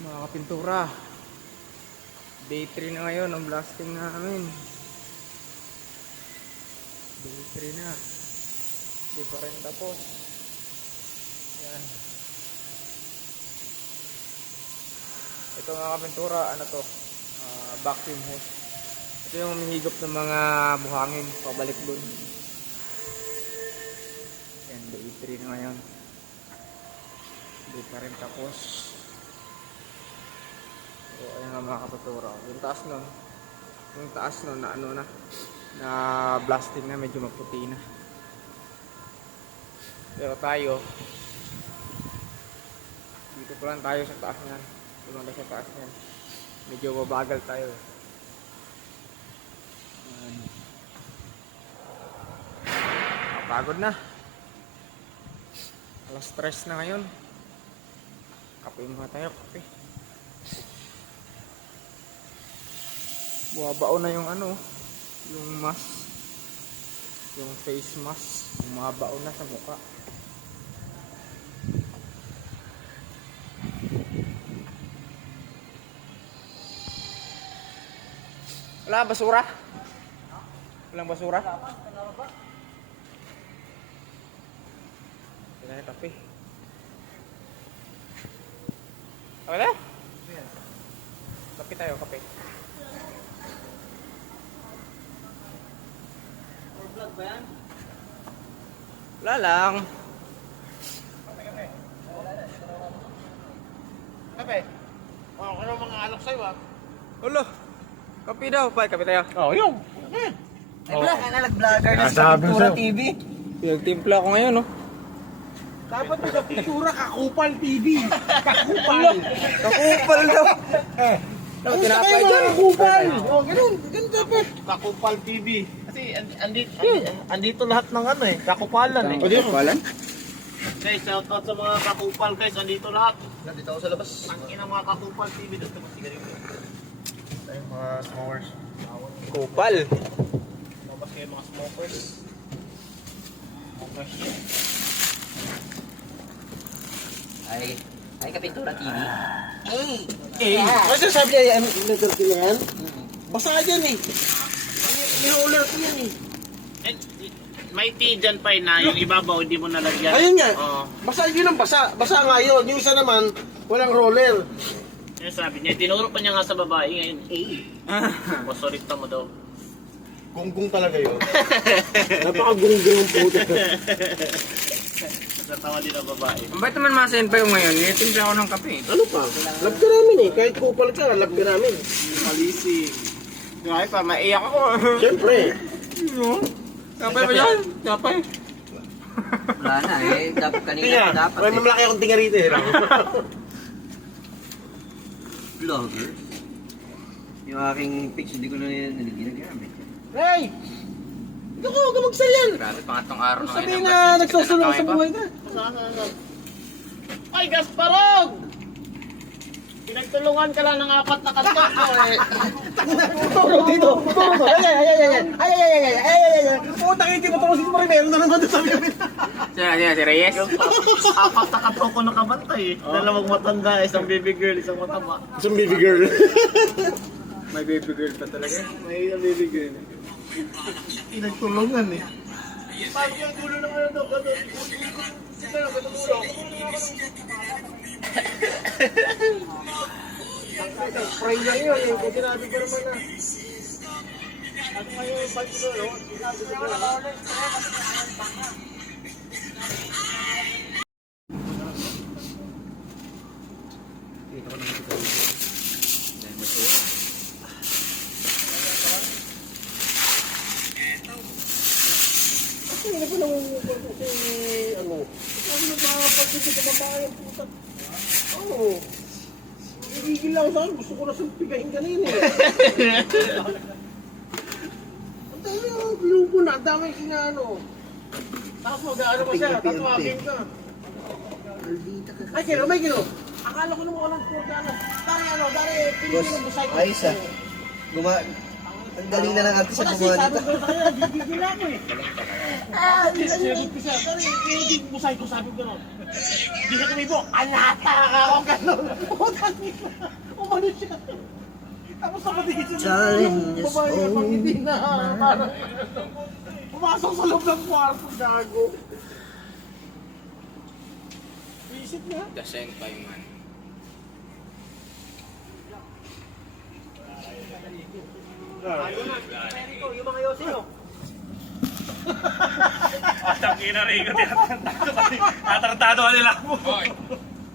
Mga kapintura, day 3 na ngayon ang blasting namin. Day 3 na, hindi pa rin tapos. Yan. Ito mga kapintura, ano to, vacuum hose. Ito yung humihigop ng mga buhangin pabalik dun. Yan, day 3 na ngayon, hindi pa rin tapos. So, ayun nga mga kapintura, yung taas nun na ano na blasting na, medyo maputi na. Pero tayo dito pa lang tayo sa taas niyan. Tumanda sa taas niyan, medyo mabagal tayo. Pagod na, alas 3 na ngayon. Kape muna tayo, kape. Buwabao na yung ano, yung mask, yung face mask, bumabao na sa mukha. Wala basura? Walang basura? Wala na kape. Wala? Kape tayo, kape. Vlog ba yan? Wala lang. Kape? Ano mga alok sa'yo ah? Ulo. Kape daw, pa, kape tayo. Oh, yung! Nag-vlogger na sa Sabi Pintura sa'yo. TV. Pinagtimpla ako ngayon, no? Dapat mo sa Pintura Kakupal TV! Kakupal! Kakupal daw. Ang tinapay sakay dyan. mga Kakupal! Oh, ganun dapat! Kakupal TV. Kasi andito lahat ng ano eh, Kakupalan eh. Kakupalan? Guys, shoutout sa mga Kakupal guys, andito lahat. Nandito ako sa labas. Tangin ang mga Kakupal TV, doon ito masigarin ko. Ayun, mga smokers. Kupal. Labas kayo mga smokers. Smokers. Ay Kapintura TV. Kasi sabi niya, ano, nagkarti na yan? Basa ka dyan eh. Ni-roller ko yan eh. May tea dyan pa na yung ibabaw hindi mo nalagyan. Ayun nga. Oo. Basa yun ang basa. Basa nga yun. Yung isa naman, walang roller. Yung sabi niya, tinuro pa niya nga sa babae ngayon. Pasorita mo daw. Gunggong talaga yun. Napaka-gunggong ang puto. Natawa din ang babae. Bakit naman masayin pa yung ngayon? Nitimpla ako ng kape. Ano pa? Love ka namin eh. Kahit kupal ka, love ka namin. Malising. Ay pa, maiyak ako. Siyempre. Kapay pa dyan? Kapay. Wala na eh. Dapat kanina Kaya, dapat may eh. mamalaki akong tinga rito eh. Vlogger. Yung aking picture, hindi ko na ginagamit. Hey! Naku, huwag ka magsalyan. Grabe, pangatong araw na Sabihin na nagsasulong sa buhay ka. Ay, Gasparog! Pinagtulungan ka lang ng 4 na kanto ko eh. Turo dito. Turo. Ay. Putang hindi mo turo si Primero na naman doon sa bibig. Si Reyes? Yung 4 na kanto ko nakabantay eh. Dalawang matanda, isang baby girl, isang mataba. Isang baby girl. May baby girl pa talaga. May isang baby girl. Pinagtulungan eh. Pag yung gulo ng ano daw, gano'n. Gano'n gulo. Spray na yun eh. Kung sinabi ko naman na. Ano kayo yung pag-gulo? Sinabi ko na. Kasi ano pa nangungukol ko si ano. Sabi na pagkakit sa babae ang puta. Oo. Nagigil lang sa akin. Gusto ko na sumpigahin kanina eh. Ang tayo yung lupo na. Ang daming inaano. Tapos mag-ano pa siya. Tatawagin ka. Ay, kino, may kino. Akala ko naman walang porta ano. Dari ano, dari pinili ng busay ko. Ayos ah. Ang galing na ng artist sa Kasi gumawa sabi nito. ko sa kanya, gigigil ako eh. Sinagot ko siya, pero hindi mo ko sabi ko nun. Hindi siya kumibo, anata ka ako gano'n. Umano siya. Tapos napatingin siya. Challenges Babae ka pang hindi na. Parang pumasok sa loob ng kwarto, gago. Isip niya. The senpai man. Yung mga yosi mo. Tangina rin ko tatartado ka nila mo. Hoy,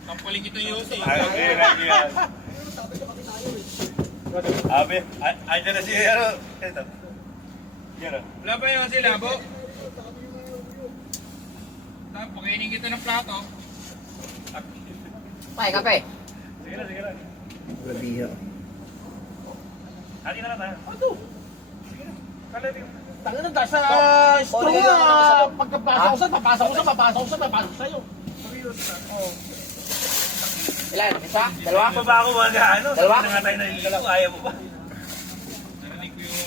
kapaling ito yung Yossi. Abi, ay na si ano. Ito. Yan. Wala ba yung Yossi labo? Tapos pakainin kita ng plato. May kape. Sige na. Grabiha. Hati na lang tayo. Ano? Sige na. Kalabi. Tanga na dahil sa straw na pagkapasok ko papasok sa'yo. Ilan? Isa? Dalawa? Pa ba ako mga ano? Dalawa? Sabi na nga tayo naliligo. Ayaw mo ba? Narinig ko yung...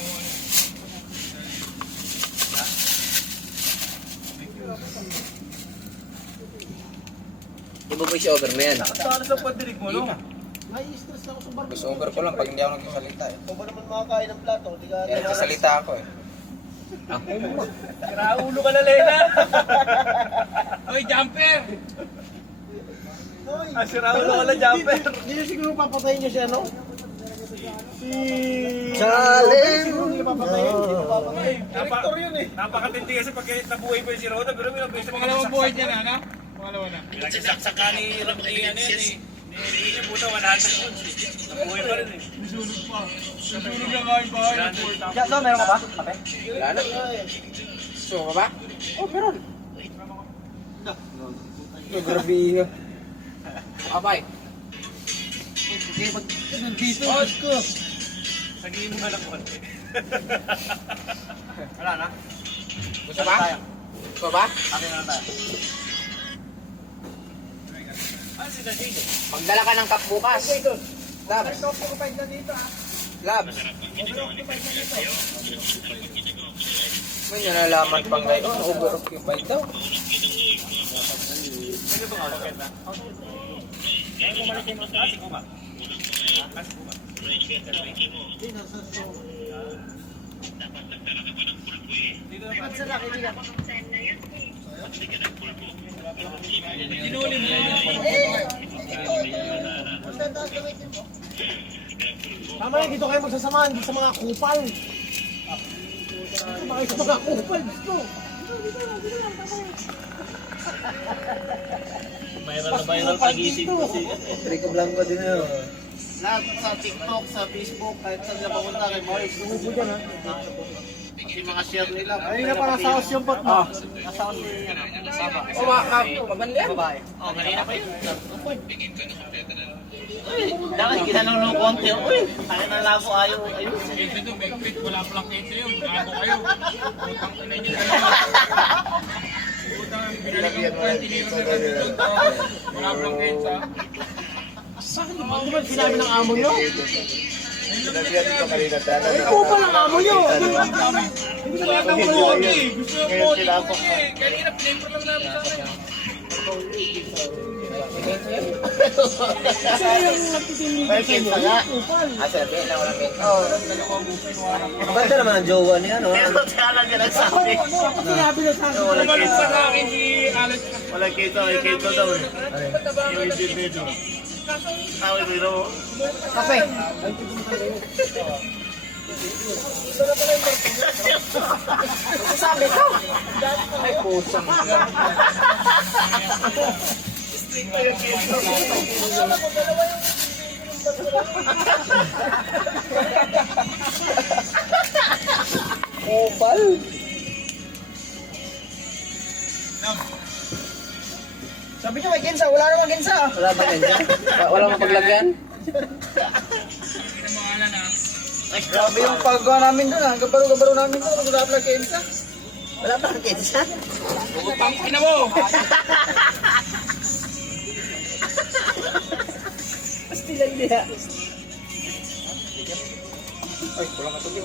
Ibo-voice over mo yan. Nakasala sa pandinig mo, no? Nai-stress na ako sa bar. Gusto over ko lang pag hindi ako nagsasalita eh. Ikaw ba naman makakain ng plato? Di ka Kaya nagsasalita ako eh. Kiraulo ka na, Lena. Hoy, jumper! Hoy! Siraulo ka na, jumper. Hindi nyo siguro papatayin niyo siya, no? Si... Challenge! Siguro nila papatayin. Hindi mo papatayin. Director yun eh. Napakatindi kasi pag nabuhay pa yung si Roda, pero may beses Pangalawang buhay niya na, ano? Pangalawa na. Nagsasaksak ka ni ano yan eh. Hindi niya puta 100 pounds. Nabuhay pa rin eh. Nasunog pa. Nasunog na nga yung bahay. Diyan, no, meron ka ba? Kape? Wala na. Gusto mo ba? Oh, meron. Grabe. Abay. Nandito. Ko. Sagihin mo nga ng konti. Wala na? Gusto ba? Gusto ba? Akin na tayo. Ano si Daddy? Magdala ka ng cup bukas. Labs. Labs. May nalalaman pang ngayon. Over-occupied daw. Pwede ba nga maganda? Kaya kung malikin mo sa asik mo ba? Asik mo ba? Dito naman. Tinuli mo yan. Mamaya dito kayo magsasamahan dito sa mga kupal. Sama kayo sa mga kupal. Gusto. Viral pagising ko si... Rico Blanco din yun. Lahat sa TikTok, sa Facebook, kahit saan na papunta kay Morris. Umubo dyan ha. Kasi mga share nila. Ay na para sa house yung pot mo. Nasa house ni Saba. Mabandi yan. Babae. Oh, kanina pa yun. Dapat ginanong ng konti. Uy, tayo na labo ayaw. Ito to, Megpit. Wala palang kente yun. Gago kayo. Utang ina nyo na Utang binalik ang tinira na nandun. Wala palang kente. Bakit naman? Di ba sinabi ng amo nyo? Sinabihan ko kanina tayo. Ay, kupa ng amo nyo. Hindi ko na lang buwag eh. Gusto yung motive eh. Kanina, pinipro lang namin sa akin. Kasi yung nagtitindig sa inyo, yung kupal. Sabi na walang kente. Ba't naman ang jowa niya, no? Pero kaya niya nagsabi. Ano sinabi na sa akin? Tumalong pa sa akin si Alex. Wala kita, may kita daw eh. Yung individual. Tawag mo ito mo. Kape. Sabi ko. Ay, pusang. Kupal! Sabi nyo may ginsa, wala namang ginsa. Wala ba yan dyan? Walang mapaglagyan? Grabe yung paggawa namin doon ha. Gabaro-gabaro namin doon. Wala pala ginsa. Wala ba ang kinsa? Utang ina mo. Pasti lang niya. Ay, kulang ka tubig.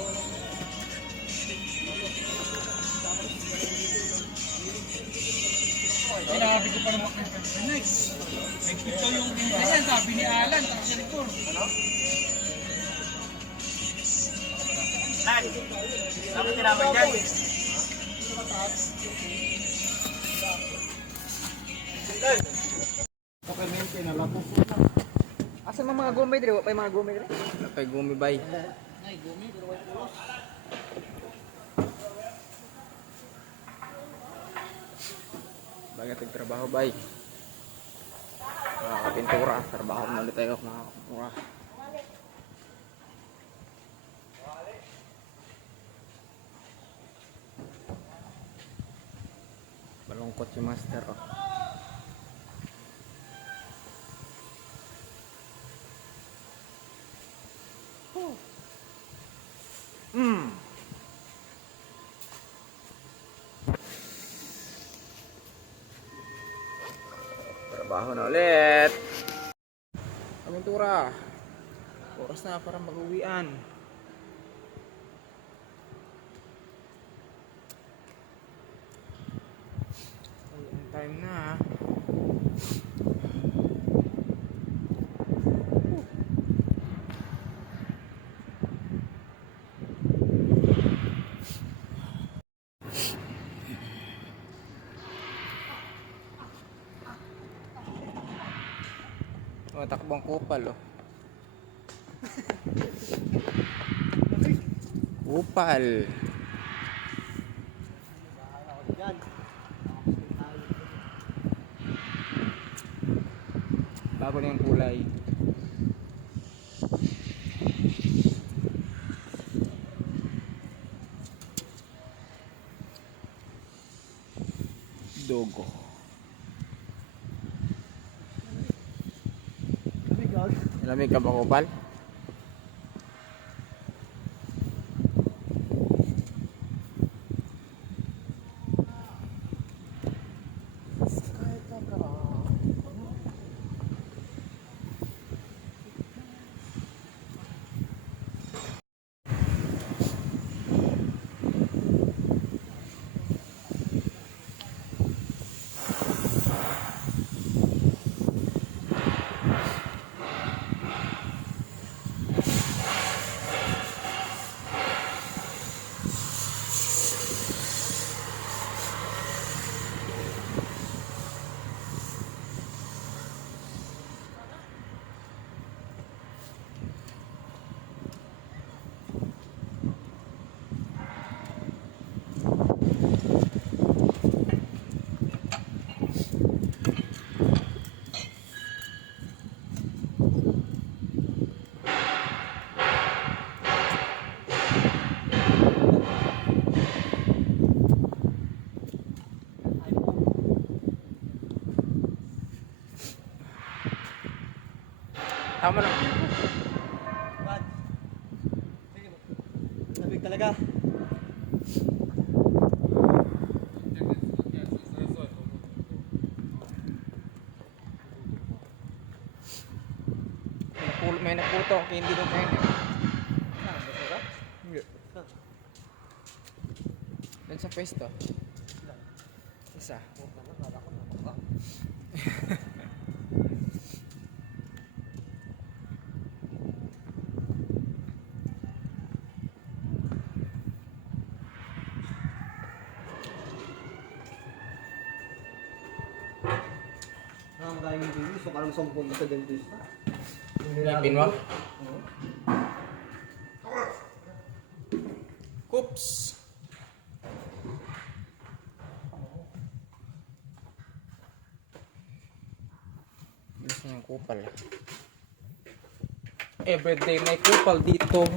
Sinabi ko pa naman next. Ito yung ganyan, sabi ni Alan, tapos sa likod. Ano? Lan, ano tinapay dyan? Pakamente na lapos. Asa mga gumay dire? Wa pa mga gumay dire? Wala pa gumay bay. Bagay trabaho bay. Pintura, trabaho na ulit tayo mga kapura. Malungkot si master oh. Trabaho na ulit. Kamintura. Oras na para mag-uwian. Ayan, time na. Oh, takbong kupal oh. Kupal. Bago na yung kulay. Dogo. Lamig ka ba kupal? Tama lang. Lamig talaga. May naputo ang hindi ko kain. Dan sa pwesto. Isa. Nakakamaraming review, so parang 10 sa dentista. Ipin mo? Oops. Bilis na yung kupal. Everyday may kupal dito.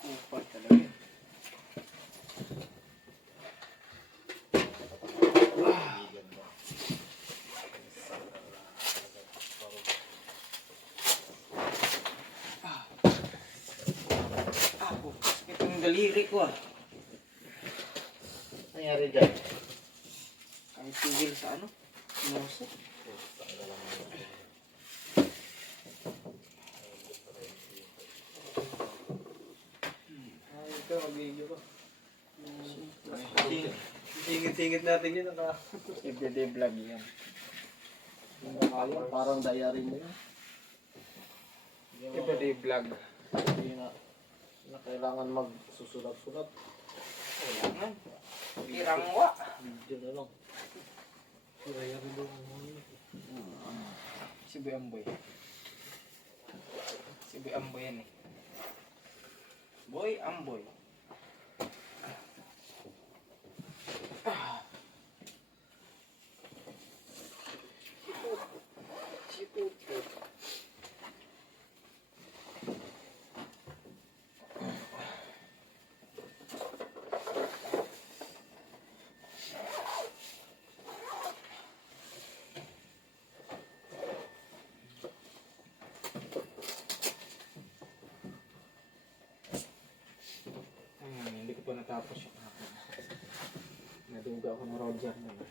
Kupal talaga. Ang daliri ko ah. Nangyari dyan. Ang tigil sa ano? Moso. Ito, mag-video ko. Singit-singit natin yun. Everyday vlog yan. Parang diary mo yun. Everyday vlog. Hindi na kailangan magsusulat-sulat. Kailangan. Pirangwa. Video na lang. Diary mo. Si Boy Amboy. Si Boy Amboy yan eh. Boy Amboy. Hindi ko pa natapos yung akin. Naduga ako ng Roger na yun.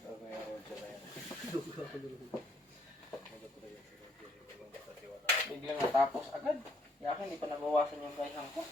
Okay, Roger na yan. Biglang natapos agad. Yakin, hindi pa nabawasan yung gayang ko.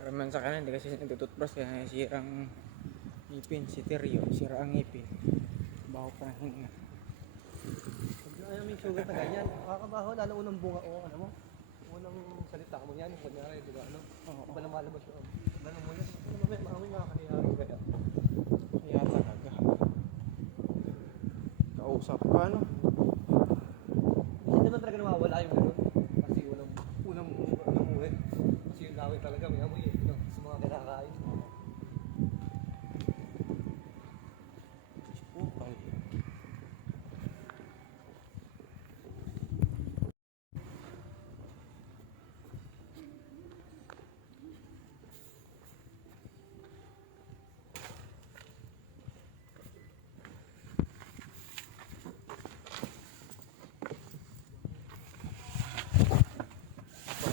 Karamihan sa kanan, hindi kasi nagtututbrush kaya sirang ngipin, si Teryo, sira ang ngipin. Baho pa ng hinga. Ayaw may sugat na ganyan. Makakabaho, lalo unang bunga o ano mo. Unang salita mo yan, kunyari, di ba ano? Oo. Iba na malabas yung ano mo yan. Ano mamaya, maamoy nakakahiya kaya. Kaya talaga. Kausap ka, no? Hindi naman talaga nawawala yung gano'n. Kasi unang umuwi. Kasi yung laway talaga, may amoy eh. No? Sa mga kinakain. Upal.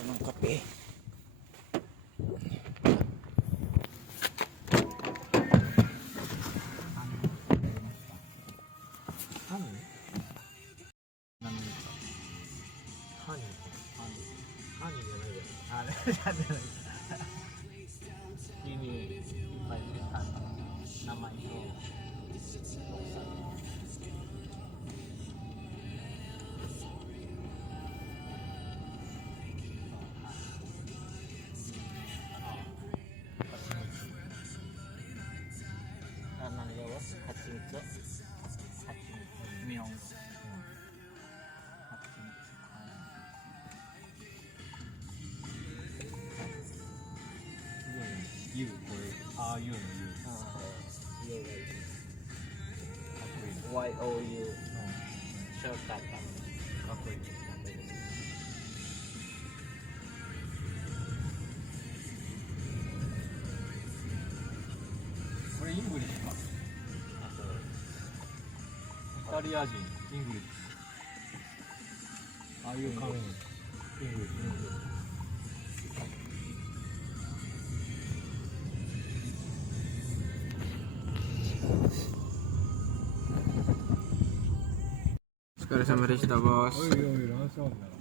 Ng kape. You,これ。ああいうの言う。YOU ショートカット。かっこいい。これイングリッシュか。イタリア人、イングリッシュ。ああいう髪に。イングリッシュ。お疲れ様でしたボス。おいおい、何しようんだろう。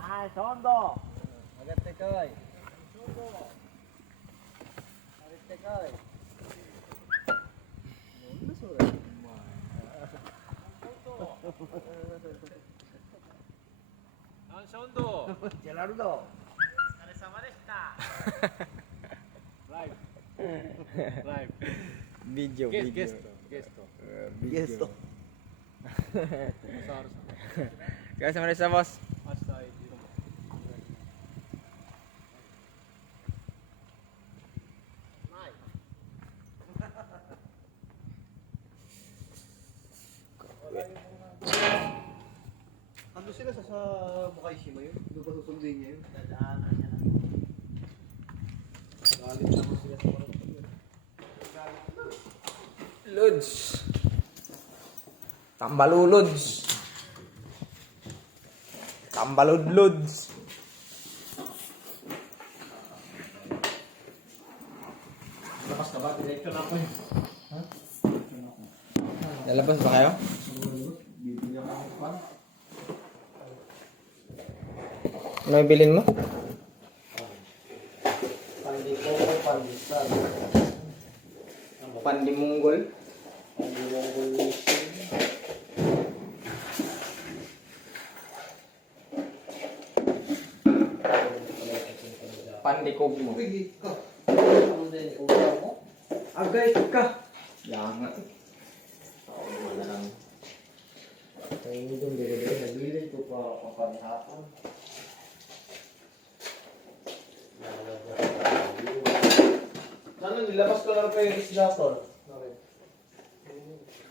Ay, Sondo! Agad tayo kay. Ang sondo. Gerardo. Sama desta. Live. Live. Video, Gesto. Gesto. Masarap. Kaya sama rin sa boss. Hasta ahí. Ano sila sa Bukaishima yun? Doon ba susundin niya yun? Galit naman sila sa mga Lods. Tambaluluds. Tambaludluds. Lakas ka ba? Diretso na ako yun. Lalabas ba kayo? Bibili ako ng pan. Ano ibilin mo? Pandito ko, pandisal. Pandimunggol. Pandimonggol. Pandikog mo. Uy, ka. Ano din, ulam mo? Agay ka. Yangat. Oo, naman na lang. Kaya hindi itong dire-dire. Nagbili ko pa panghapon. Ano, nilabas ko lang pa yung isda tol.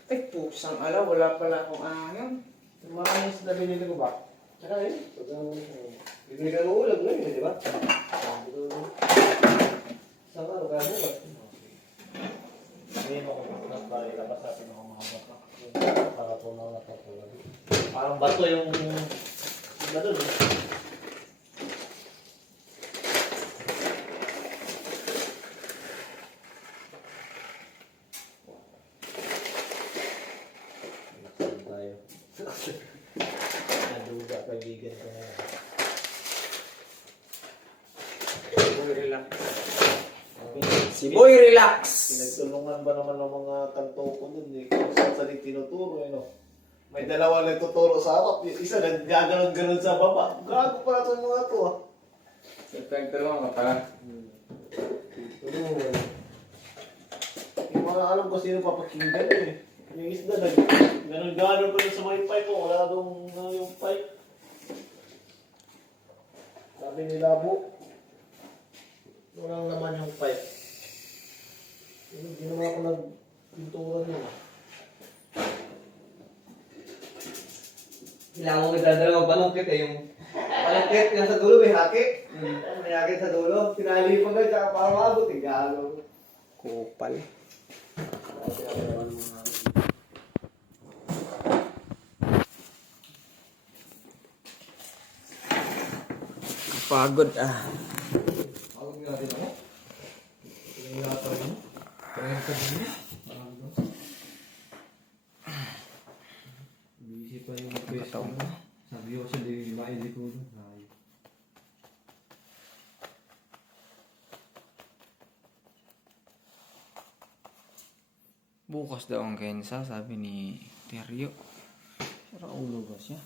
Ay, pusang ala. Wala pala akong ahang. Yung mga isda binili ko ba? Tsaka yun. Bibili ka ng ulam ngayon, di ba? Saan ka? Kaya mo ba? Hindi mo kung para ilabas natin ang mga bata. Para tunaw na katulad. Parang bato yung iba doon. Tayo. Naduga, kaibigan ko na yan. Si Boy Relax. Pinagtulungan ba naman ng mga kanto ko dun eh. Kung saan saan yung tinuturo eh no. May dalawa na tuturo sa harap. Yung isa nagaganon-ganon sa baba. Gago pala itong mga to ah. Nagtulungan ka pala. Tulungan. Yung mga alam ko sino papakinggan eh. Yung isda ganon-ganon pa rin sa may pipe ko. Wala doon yung pipe. Sabi ni Labo. Walang naman yung pipe. Ginawa ko nagpinturan yun. Kailangan mo nagdadala ng panungkit eh, yung panungkit nasa dulo may haki. May haki sa dulo, pinali pa guys, tsaka para maabot eh, galo. Kupal. Pagod ah. Pagod nga natin ako. Pinahirapan yun. Kaya ka din yun. Busy pa yung pwesto mo. Sabi ko siya, di maili ko doon. Bukas daw ang Kensa, sabi ni Teryo. Sira ulo ba siya?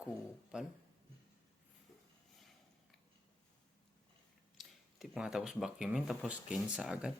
Kupal. Hindi pa nga tapos vacuumin, tapos Kensa agad.